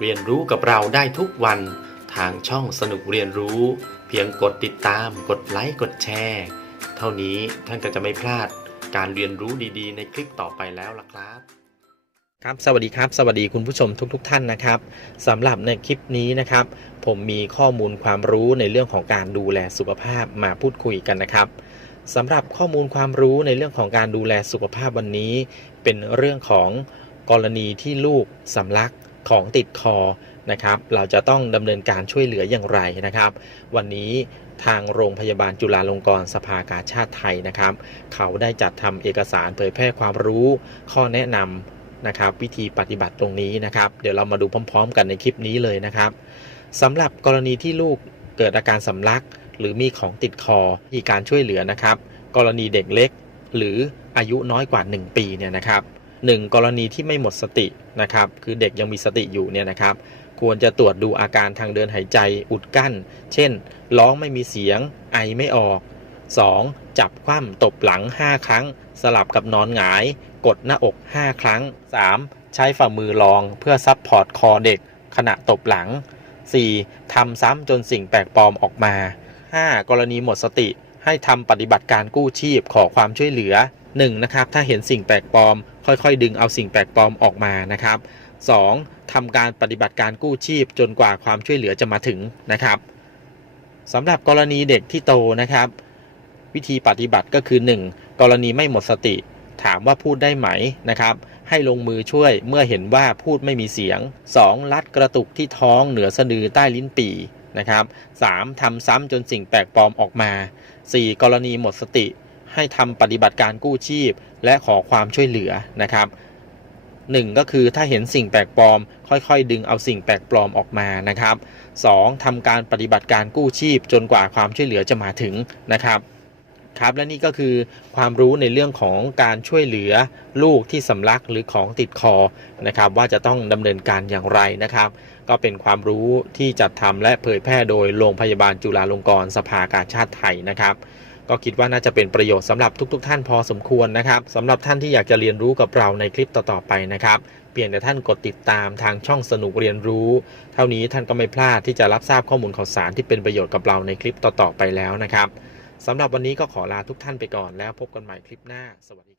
เรียนรู้กับเราได้ทุกวัน ทางช่องสนุกเรียนรู้ เพียงกดติดตาม กดไลค์กดแชร์เท่านี้ท่านก็จะไม่พลาดการเรียนรู้ดีๆ ในคลิปต่อไปแล้วล่ะครับครับสวัสดีครับ สวัสดีคุณผู้ชมทุกๆทท่านนะครับสำหรับในคลิปนี้นะครับ ผมมีข้อมูลความรู้ในเรื่องของการดูแลสุขภาพมาพูดคุยกันนะครับสำหรับข้อมูลความรู้ในเรื่องของการดูแลสุขภาพวันนี้ เป็นเรื่องของกรณีที่ลูกสำลัก ของติดคอนะครับ เราจะต้องดำเนินการช่วยเหลืออย่างไรนะครับ วันนี้ทางโรงพยาบาลจุฬาลงกรณ์สภากาชาติไทยนะครับ เขาได้จัดทำเอกสารเผยแพร่ความรู้ ข้อแนะนำนะครับ วิธีปฏิบัติตรงนี้นะครับ เดี๋ยวเรามาดูพร้อม ๆ กันในคลิปนี้เลยนะครับสำหรับกรณีที่ลูกเกิดอาการสำลัก หรือมีของติดคอมีการช่วยเหลือนะครับ กรณีเด็กเล็ก หรืออายุน้อยกว่า 1 ปีเนี่ยนะครับ หนึ่งกรณีที่ไม่หมดสตินะครับ คือเด็กยังมีสติอยู่เนี่ยนะครับ ควรจะตรวจดูอาการทางเดินหายใจอุดกั้น เช่น ร้องไม่มีเสียง ไอไม่ออก 2. จับคว่ำตบหลัง 5 ครั้ง สลับกับนอนหงาย กดหน้าอก 5 ครั้ง 3. ใช้ฝ่ามือรองเพื่อซับพอร์ตคอเด็ก ขณะตบหลัง 4. ทำซ้ำจนสิ่งแปลกปลอมออกมา 5. กรณีหมดสติให้ทำปฏิบัติการกู้ชีพขอความช่วยเหลือ 1. นะครับถ้าเห็นสิ่งแปลกปลอม ค่อยๆ ดึงเอาสิ่งแปลกปลอมออกมานะครับ 2. ทำการปฏิบัติการกู้ชีพจนกว่าความช่วยเหลือจะมาถึงนะครับสำหรับกรณีเด็กที่โตนะครับ วิธีปฏิบัติก็คือ 1. กรณีไม่หมดสติ ถามว่าพูดได้ไหมนะครับ ให้ลงมือช่วยเมื่อเห็นว่าพูดไม่มีเสียง 2. ลัดกระตุกที่ท้องเหนือสะดือใต้ลิ้นปี่นะครับ 3. ทำซ้ำจนสิ่งแปลกปลอมออกมา 4. กรณีหมดสติ ให้ทำปฏิบัติการกู้ชีพ และขอความช่วยเหลือนะครับ 1. ก็คือถ้าเห็นสิ่งแปลกปลอม ค่อยๆ ดึงเอาสิ่งแปลกปลอมออกมานะครับ 2. ทำการปฏิบัติการกู้ชีพ จนกว่าความช่วยเหลือจะมาถึงนะครับครับและนี่ก็คือความรู้ในเรื่องของการช่วยเหลือลูกที่สำลักหรือของติดคอนะครับ ว่าจะต้องดำเนินการอย่างไรนะครับ ก็เป็นความรู้ที่จัดทำและเผยแพร่โดยโรงพยาบาลจุฬาลงกรณ์สภากาชาติไทยนะครับ ก็คิดว่าน่าจะเป็นประโยชน์สำหรับทุก ๆ ท่านพอสมควรนะครับสำหรับท่านที่อยากจะเรียนรู้กับเราในคลิปต่อๆไปนะครับเปลี่ยนแต่ท่านกดติดตามทางช่องสนุกเรียนรู้ เท่านี้ท่านก็ไม่พลาดที่จะรับทราบข้อมูลข่าวสารที่เป็นประโยชน์กับเราในคลิปต่อๆไปแล้วนะครับสำหรับวันนี้ก็ขอลาทุกท่านไปก่อนแล้วพบกันใหม่คลิปหน้าสวัสดี